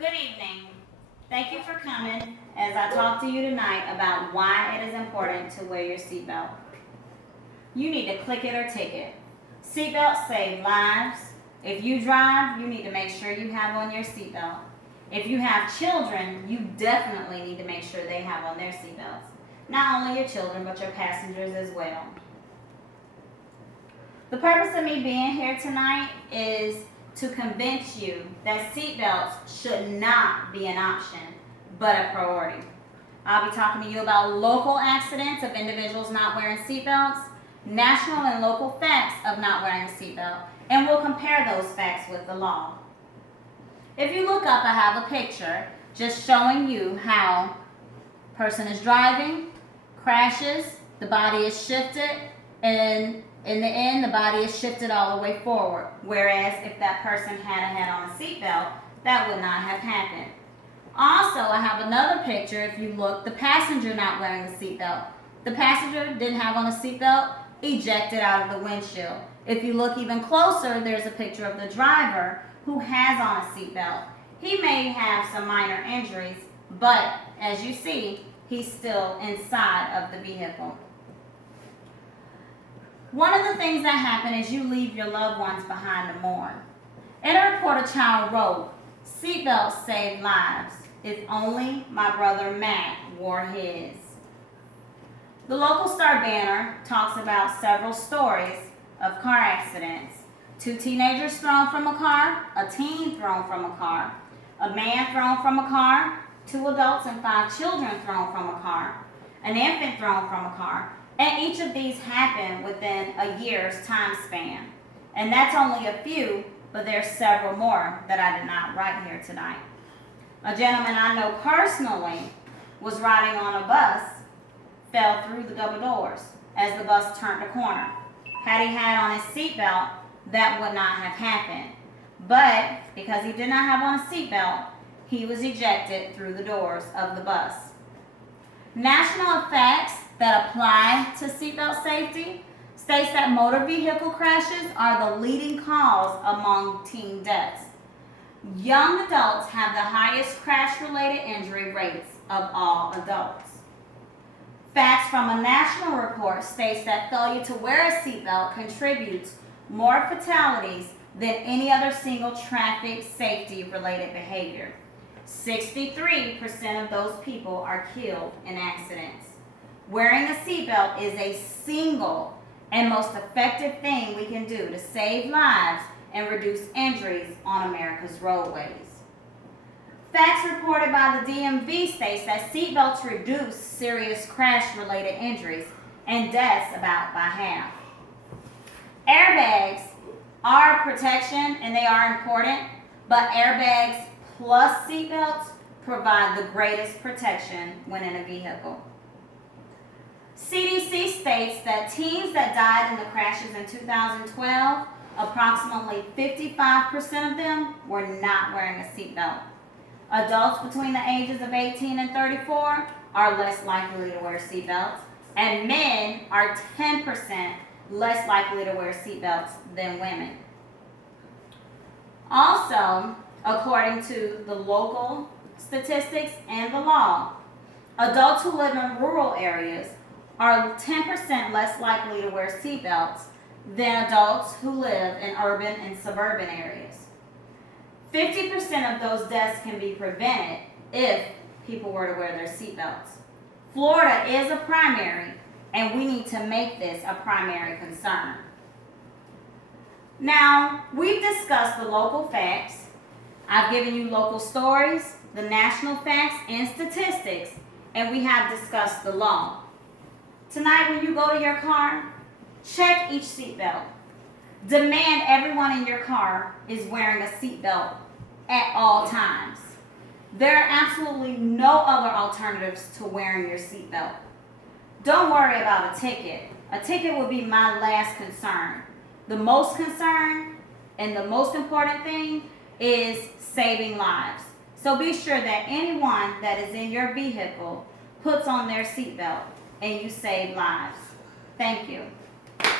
Good evening. Thank you for coming as I talk to you tonight about why it is important to wear your seatbelt. You need to click it or tick it. Seatbelts save lives. If you drive, you need to make sure you have on your seatbelt. If you have children, you definitely need to make sure they have on their seatbelts. Not only your children, but your passengers as well. The purpose of me being here tonight is to convince you that seatbelts should not be an option, but a priority. I'll be talking to you about local accidents of individuals not wearing seatbelts, national and local facts of not wearing a seatbelt, and we'll compare those facts with the law. If you look up, I have a picture just showing you how a person is driving, crashes, the body is shifted, and in the end, the body is shifted all the way forward. Whereas if that person had on a seatbelt, that would not have happened. Also, I have another picture. If you look, the passenger not wearing a seatbelt. The passenger didn't have on a seatbelt, ejected out of the windshield. If you look even closer, there's a picture of the driver who has on a seatbelt. He may have some minor injuries, but as you see, he's still inside of the vehicle. One of the things that happen is you leave your loved ones behind to mourn. In a report, a child wrote, "Seatbelts save lives. If only my brother Matt wore his." The local star banner talks about several stories of car accidents. 2 teenagers thrown from a car, a teen thrown from a car, a man thrown from a car, 2 adults and 5 children thrown from a car, an infant thrown from a car, and each of these happened within a year's time span. And that's only a few, but there's several more that I did not write here tonight. A gentleman I know personally was riding on a bus, fell through the double doors as the bus turned a corner. Had he had on his seatbelt, that would not have happened. But because he did not have on a seatbelt, he was ejected through the doors of the bus. National facts that apply to seatbelt safety states that motor vehicle crashes are the leading cause among teen deaths. Young adults have the highest crash-related injury rates of all adults. Facts from a national report states that failure to wear a seatbelt contributes more fatalities than any other single traffic safety-related behavior. 63% of those people are killed in accidents. Wearing a seatbelt is a single and most effective thing we can do to save lives and reduce injuries on America's roadways. Facts reported by the DMV states that seatbelts reduce serious crash-related injuries and deaths about by half. Airbags are protection and they are important, but airbags plus seatbelts provide the greatest protection when in a vehicle. CDC states that teens that died in the crashes in 2012, approximately 55% of them were not wearing a seatbelt. Adults between the ages of 18 and 34 are less likely to wear seatbelts, and men are 10% less likely to wear seatbelts than women. Also, according to the local statistics and the law, adults who live in rural areas are 10% less likely to wear seatbelts than adults who live in urban and suburban areas. 50% of those deaths can be prevented if people were to wear their seatbelts. Florida is a primary, and we need to make this a primary concern. Now, we've discussed the local facts. I've given you local stories, the national facts, and statistics, and we have discussed the law. Tonight, when you go to your car, check each seatbelt. Demand everyone in your car is wearing a seatbelt at all times. There are absolutely no other alternatives to wearing your seatbelt. Don't worry about a ticket. A ticket will be my last concern. The most concern and the most important thing is saving lives. So be sure that anyone that is in your vehicle puts on their seatbelt and you save lives. Thank you.